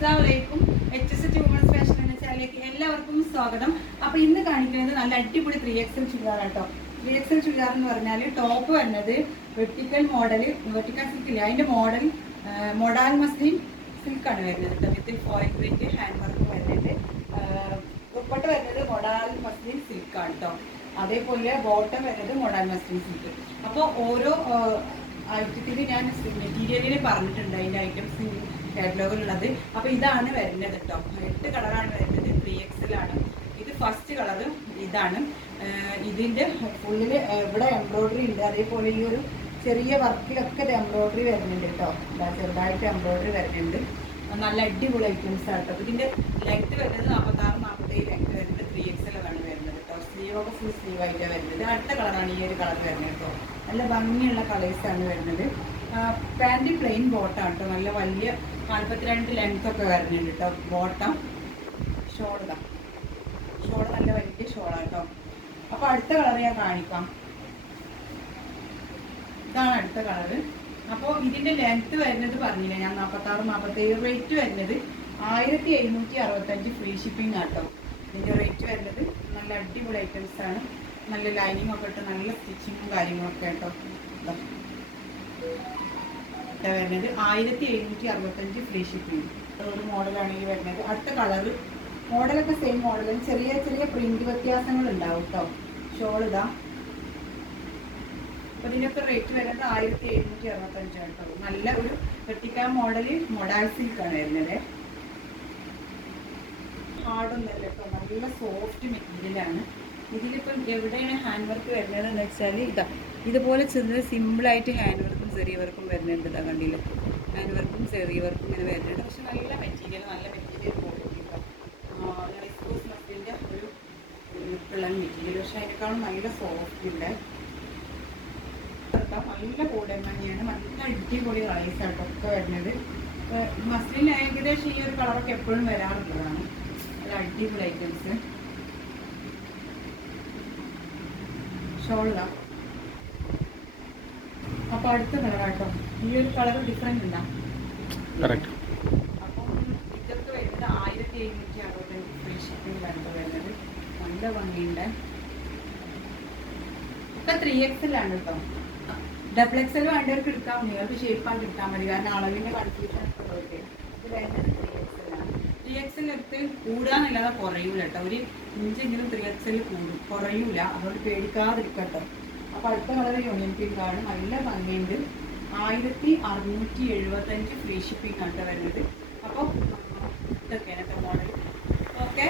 അസ്സാമലൈക്കും H S women's fashion എന്ന ചാനലിലേക്ക് എല്ലാവർക്കും സ്വാഗതം. അപ്പൊ ഇന്ന് കാണിക്കുന്നത് നല്ല അടിപൊളി ത്രീ എക്സൽ ചുരിദാർ കേട്ടോ. ത്രീ എക്സൽ ചുരിദാർ എന്ന് പറഞ്ഞാൽ ടോപ്പ് വരുന്നത് വെർട്ടിക്കൽ മോഡൽ വെർട്ടിക്കൽ സിൽക്ക് സിൽക്കില്ല അതിന്റെ മോഡൽ മൊഡാൽ മസ്ലിൻ സിൽക്കാണ് വരുന്നത് with foreign print hand work വരുന്നുണ്ട് ഉൾപ്പെട്ട് വരുന്നത് മൊഡാൽ മസ്ലിൻ സിൽക്കാണ് കേട്ടോ. അതേപോലെ ബോട്ടം വരുന്നത് മൊഡാൽ മസ്ലിൻ സിൽക്ക് അപ്പോൾ ഓരോ ഐറ്റത്തിൽ ഞാൻ മെറ്റീരിയലിൽ പറഞ്ഞിട്ടുണ്ട് അതിന്റെ ഐറ്റംസ് കാറ്റലോഗിലുള്ളത് അപ്പോൾ ഇതാണ് വരുന്നത് കേട്ടോ എട്ട് കളറാണ് വരുന്നത്. ത്രീ എക്സിലാണ് ഇത് ഫസ്റ്റ് കളറ് ഇതാണ്. ഇതിന്റെ ഫുള്ളിൽ ഇവിടെ എംബ്രോയിഡറി ഉണ്ട്. അതേപോലെ ഈ ഒരു ചെറിയ വർക്കിലൊക്കെ എംബ്രോയിഡറി വരുന്നുണ്ട് കേട്ടോ ചെറുതായിട്ട് എംബ്രോയിഡറി വരുന്നുണ്ട്. നല്ല അടിപൊളി ഐറ്റംസ് ആണ് കേട്ടോ ഇതിന്റെ ലെങ്ത് വരുന്നത് നാൽപ്പത്താറ് നാൽപ്പത്തേഴ് ലെങ്ത് വരുന്നത് ത്രീ എക്സിലാണ് വരുന്നത് കേട്ടോ സ്ലീവ് ഒക്കെ ഫുൾ സ്ലീവ് ആയിട്ടാണ് വരുന്നത്. അടുത്ത കളറാണ് ഈ ഒരു കളർ വരുന്നത് കേട്ടോ നല്ല ഭംഗിയുള്ള കളേഴ്സാണ് വരുന്നത്. പാന്റ് പ്ലെയിൻ ബോട്ടാണ് കേട്ടോ നല്ല വലിയ നാൽപ്പത്തിരണ്ട് ലെങ്ത് ഒക്കെ വരുന്നുണ്ട് കേട്ടോ ബോട്ടം ഷോൾ ഇതാ. ഷോൾ നല്ല വലിയ ഷോളാണ് കേട്ടോ അപ്പോൾ അടുത്ത കളർ ഞാൻ കാണിക്കാം. ഇതാണ് അടുത്ത കളറ് അപ്പോൾ ഇതിന്റെ ലെങ്ത് വരുന്നത് പറഞ്ഞില്ല ഞാൻ നാൽപ്പത്താറ് നാൽപ്പത്തേഴ് റേറ്റ് വരുന്നത് ആയിരത്തി എഴുന്നൂറ്റി അറുപത്തഞ്ച് ഫ്രീ ഷിപ്പിംഗ് ആട്ടോ. ഇതിന്റെ റേറ്റ് വരുന്നത് നല്ല അടിപൊളി ഐറ്റംസ് ആണ്. നല്ല ലൈനിങ് ഒക്കെ ഇട്ട് നല്ല സ്റ്റിച്ചിങ്ങും കാര്യങ്ങളൊക്കെ കേട്ടോ വരുന്നത് ആയിരത്തി എഴുന്നൂറ്റി അറുപത്തഞ്ച് ഫ്രീ ഷിപ്പിംഗ്. ഒരു മോഡലാണ് ഈ വരുന്നത്. അടുത്ത കളറ്. മോഡലൊക്കെ സെയിം മോഡലും ചെറിയ ചെറിയ പ്രിന്റ് വ്യത്യാസങ്ങൾ ഉണ്ടാവും കേട്ടോ ഷോൾ ഇതാ. ഇതിനൊക്കെ റേറ്റ് വരുന്നത് ആയിരത്തി എഴുന്നൂറ്റി അറുപത്തഞ്ചാണ് കേട്ടോ നല്ല ഒരു വെട്ടിക്ക മോഡൽ മൊഡാൽ സിൽക്കാണ് വരുന്നത്. ഹാർഡൊന്നല്ല കേട്ടോ നല്ല സോഫ്റ്റ് മെറ്റീരിയലാണ് ഇതിലിപ്പം എവിടെയാണ് ഹാൻഡ് വർക്ക് വരുന്നത് എന്ന് വെച്ചാൽ ഇതാ. ഇതുപോലെ ചെറിയ സിമ്പിളായിട്ട് ഹാൻഡ് വർക്കും ചെറിയ വർക്കും വരുന്നുണ്ട് ഇതാ കണ്ടില്ല? ഹാൻഡ് വർക്കും ചെറിയ വർക്കും ഇങ്ങനെ വരുന്നുണ്ട്. പക്ഷെ നല്ല മെറ്റീരിയൽ നല്ല മെറ്റീരിയൽ ഒക്കെ വരുന്നത്. ഈ ഒരു കളറൊക്കെ എപ്പോഴും അടിപൊളി ഐറ്റംസ് ഷോൾഡാ അപ്പൊ അടുത്ത കളറാട്ടോ ഈ ഒരു കളർ ഡിഫറെന്റ് ഉണ്ടാ കറക്റ്റ് അപ്പം ഇതൊക്കെ വരുന്നത് ആയിരത്തി എഴുന്നൂറ്റി അറുപത്തഞ്ച് ഫ്രീ ഷിപ്പിംഗിലാണ് വരുന്നത്. നല്ല ഭംഗിയുണ്ട്. ഒക്കെ ത്രീ എക്സിലാണ് കേട്ടോ ഡബിൾ എക്സൽ വേണ്ടവർക്ക് എടുക്കാം നിങ്ങൾക്ക് മതി. കാരണം അളവിന്റെ കൺഫ്യൂഷൻ ഒക്കെ ഉള്ളവർക്ക് ഇത് വേണ്ടത് ത്രീ എക്സലാണ് ത്രീ എക്സൽ എടുത്ത് കൂടാന്നല്ലാതെ കുറയൂല കേട്ടോ ഒരു ഇഞ്ചെങ്കിലും ത്രീ എക്സൽ കൂടും. കുറയൂല. അതുകൊണ്ട് പേടിക്കാതിരിക്കട്ടോ. അപ്പൊ അടുത്ത കളർ യൂണിയൻ പിങ്കാണ് നല്ല ഭംഗിയുണ്ട്. ആയിരത്തി അറുന്നൂറ്റി എഴുപത്തഞ്ച് ഫ്രീ ഷിപ്പിംഗ് ആണ് വരുന്നത്. അപ്പൊ ഇതൊക്കെയാണ് കേട്ടോ മോഡൽ ഓക്കെ